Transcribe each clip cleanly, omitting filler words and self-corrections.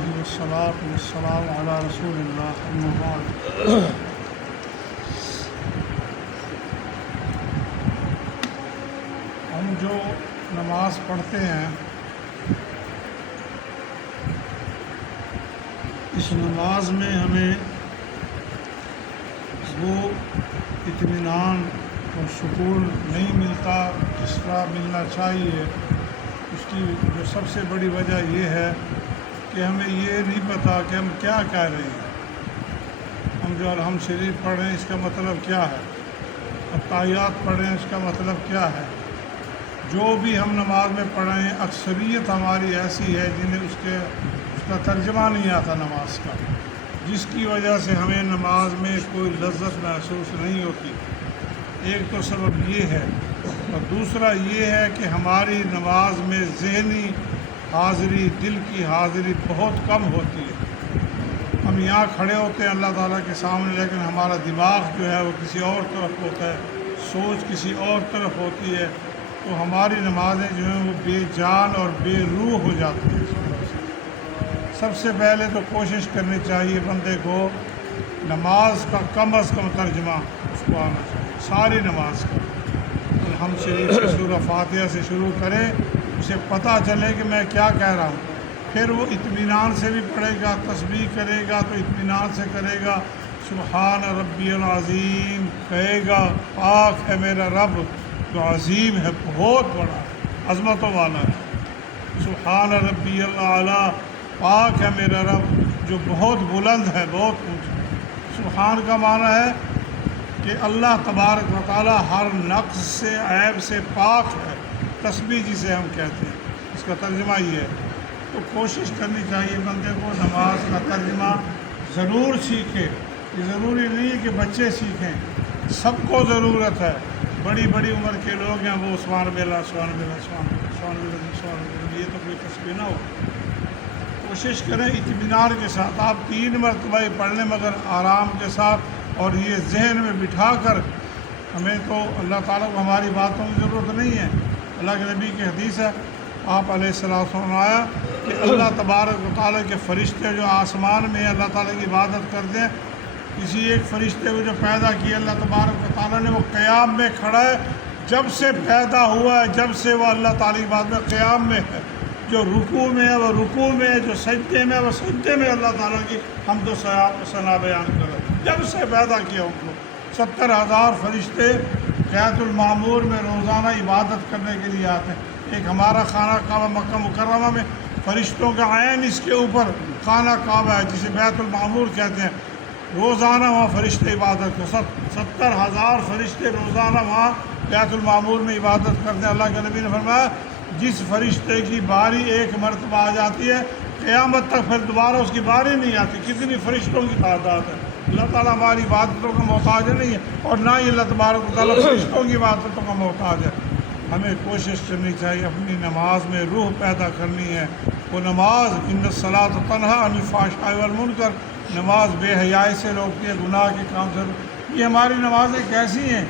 اللہ والصلاۃ والسلام علی رسول اللہ اما بعد۔ ہم جو نماز پڑھتے ہیں اس نماز میں ہمیں وہ اطمینان اور سکون نہیں ملتا جس طرح ملنا چاہیے۔ اس کی جو سب سے بڑی وجہ یہ ہے کہ ہمیں یہ نہیں پتہ کہ ہم کیا کہہ رہے ہیں۔ ہم جو الحمد شریف پڑھ رہے ہیں اس کا مطلب کیا ہے، التحیات پڑھ رہے ہیں اس کا مطلب کیا ہے۔ جو بھی ہم نماز میں پڑھ رہے ہیں اکثریت ہماری ایسی ہے جنہیں اس کا ترجمہ نہیں آتا نماز کا، جس کی وجہ سے ہمیں نماز میں کوئی لذت محسوس نہیں ہوتی۔ ایک تو سبب یہ ہے، اور دوسرا یہ ہے کہ ہماری نماز میں ذہنی حاضری، دل کی حاضری بہت کم ہوتی ہے۔ ہم یہاں کھڑے ہوتے ہیں اللہ تعالیٰ کے سامنے، لیکن ہمارا دماغ جو ہے وہ کسی اور طرف ہوتا ہے، سوچ کسی اور طرف ہوتی ہے، تو ہماری نمازیں جو ہیں وہ بے جان اور بے روح ہو جاتی ہیں۔ سب سے پہلے تو کوشش کرنی چاہیے بندے کو نماز کا کم از کم ترجمہ اس کو آنا چاہیے، ساری نماز کا۔ الحمد شریف سے سورہ فاتحہ سے شروع کرے، اسے پتہ چلے کہ میں کیا کہہ رہا ہوں، پھر وہ اطمینان سے بھی پڑھے گا، تسبیح کرے گا تو اطمینان سے کرے گا، سبحان ربی العظیم کہے گا، پاک ہے میرا رب جو عظیم ہے، بہت بڑا عظمتوں والا ہے۔ سبحان ربی الاعلیٰ، پاک ہے میرا رب جو بہت بلند ہے، بہت اونچا۔ سبحان کا معنی ہے کہ اللہ تبارک و تعالیٰ ہر نقص سے، عیب سے پاک ہے، تسبیح جسے ہم کہتے ہیں، اس کا ترجمہ یہ ہے۔ تو کوشش کرنی چاہیے بندے کو نماز کا ترجمہ ضرور سیکھے۔ یہ ضروری نہیں ہے کہ بچے سیکھیں، سب کو ضرورت ہے۔ بڑی بڑی عمر کے لوگ ہیں وہ سبحان اللہ سبحان اللہ سبحان اللہ سبحان اللہ سبحان اللہ، یہ تو کوئی تسبیح نہ ہو۔ کوشش کریں اطمینان کے ساتھ، آپ 3 مرتبہ ہی پڑھ لیں مگر آرام کے ساتھ، اور یہ ذہن میں بٹھا کر، ہمیں تو اللہ تعالیٰ کو ہماری باتوں کی ضرورت نہیں ہے۔ اللہ کے نبی کی حدیث ہے، آپ علیہ السلام آیا کہ اللہ تبارک و تعالیٰ کے فرشتے جو آسمان میں اللہ تعالیٰ کی عبادت کرتے ہیں، کسی ایک فرشتے کو جو پیدا کیا اللہ تبارک و تعالیٰ نے، وہ قیام میں کھڑا ہے، جب سے پیدا ہوا ہے جب سے وہ اللہ تعالیٰ کی بات میں قیام میں ہے۔ جو رکوع میں ہے وہ رکوع میں ہے، جو سجدے میں ہے وہ سجدے میں اللہ تعالیٰ کی حمد و ثنا بیان کر رہے ہیں، جب سے پیدا کیا ان کو۔ 70,000 فرشتے بیت المعمور میں روزانہ عبادت کرنے کے لیے آتے ہیں۔ ایک ہمارا خانہ کعبہ مکہ مکرمہ میں فرشتوں کا عین اس کے اوپر خانہ کعبہ ہے جسے بیت المعمور کہتے ہیں، روزانہ وہاں فرشتے عبادت کو 70,000 فرشتے روزانہ وہاں بیت المعمور میں عبادت کرتے ہیں۔ اللہ کے نبی نے فرمایا جس فرشتے کی باری ایک مرتبہ آ جاتی ہے قیامت تک پھر دوبارہ اس کی باری نہیں آتی۔ کتنی فرشتوں کی تعداد ہے۔ اللہ تعالیٰ ہماری عبادتوں کا محتاج نہیں ہے، اور نہ ہی اللہ تبارک و تعالیٰ فرشتوں کی عبادتوں کا محتاج ہے۔ ہمیں کوشش کرنی چاہیے اپنی نماز میں روح پیدا کرنی ہے۔ وہ نماز ان الصلاۃ تنہی عن الفحشاء والمنکر، نماز بے حیائی سے روکتی ہے، گناہ کے کام سے روکتی ہے۔ یہ ہماری نمازیں کیسی ہیں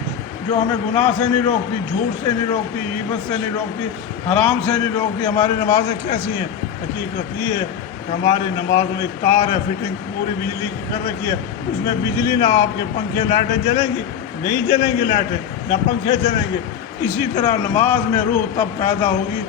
جو ہمیں گناہ سے نہیں روکتی، جھوٹ سے نہیں روکتی، غیبت سے نہیں روکتی، حرام سے نہیں روکتی؟ ہماری نمازیں کیسی ہیں؟ حقیقت یہ ہے کہ ہماری نماز میں ایک تار ہے، فٹنگ پوری بجلی کی کر رکھی ہے، اس میں بجلی نہ آپ کے پنکھے لائٹیں جلیں گی، نہیں جلیں گی لائٹیں، نہ پنکھے چلیں گے۔ اسی طرح نماز میں روح تب پیدا ہوگی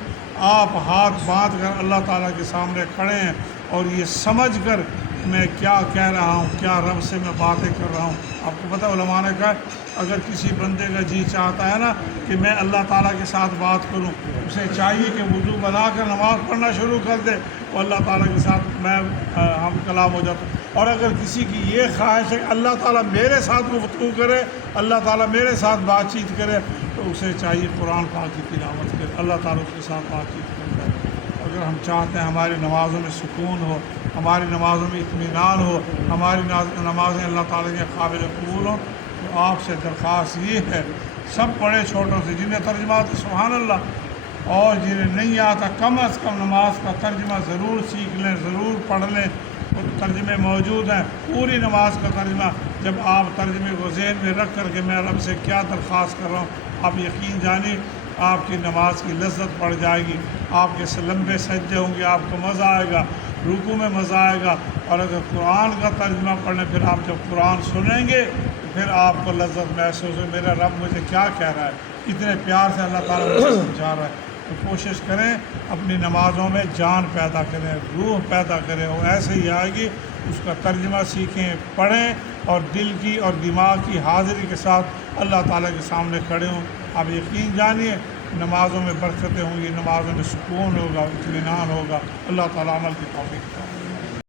آپ ہاتھ باندھ کر اللہ تعالیٰ کے سامنے کھڑے ہیں، اور یہ سمجھ کر میں کیا کہہ رہا ہوں، کیا رب سے میں باتیں کر رہا ہوں۔ آپ کو پتہ علماء نے کہا اگر کسی بندے کا جی چاہتا ہے نا کہ میں اللہ تعالیٰ کے ساتھ بات کروں، اسے چاہیے کہ وضو بنا کر نماز پڑھنا شروع کر دے، وہ اللہ تعالیٰ کے ساتھ ہم کلام ہو جاتا ہوں۔ اور اگر کسی کی یہ خواہش ہے کہ اللہ تعالیٰ میرے ساتھ گفتگو کرے، اللہ تعالیٰ میرے ساتھ بات چیت کرے، تو اسے چاہیے قرآن پاک کی تلاوت کرے، اللہ تعالیٰ اس کے ساتھ بات چیت کرتا ہے۔ اگر ہم چاہتے ہیں ہماری نمازوں میں سکون ہو، ہماری نمازوں میں اطمینان ہو، ہماری نمازیں اللہ تعالیٰ کے قابل قبول ہوں، تو آپ سے درخواست یہ ہے، سب بڑے چھوٹوں سے، جنہیں ترجمہ آتا سبحان اللہ، اور جنہیں نہیں آتا کم از کم نماز کا ترجمہ ضرور سیکھ لیں، ضرور پڑھ لیں۔ اور ترجمے موجود ہیں، پوری نماز کا ترجمہ، جب آپ ترجمے کو ذہن میں رکھ کر کے میں رب سے کیا درخواست کر رہا ہوں، آپ یقین جانیں آپ کی نماز کی لذت بڑھ جائے گی، آپ کے لمبے سجدے ہوں گے، آپ کو مزہ آئے گا، رکوع میں مزہ آئے گا، اور اگر قرآن کا ترجمہ پڑھنے پھر آپ جب قرآن سنیں گے پھر آپ کو لذت محسوس ہو، میرا رب مجھے کیا کہہ رہا ہے، اتنے پیار سے اللہ تعالیٰ مجھے سمجھا رہا ہے۔ تو کوشش کریں اپنی نمازوں میں جان پیدا کریں، روح پیدا کریں، وہ ایسے ہی آئے گی، اس کا ترجمہ سیکھیں، پڑھیں، اور دل کی اور دماغ کی حاضری کے ساتھ اللہ تعالیٰ کے سامنے کھڑے ہوں۔ آپ یقین جانیے نمازوں میں برکتیں ہوں گی، نمازوں میں سکون ہوگا، اطمینان ہوگا۔ اللہ تعالیٰ عمل کی توفیق دے۔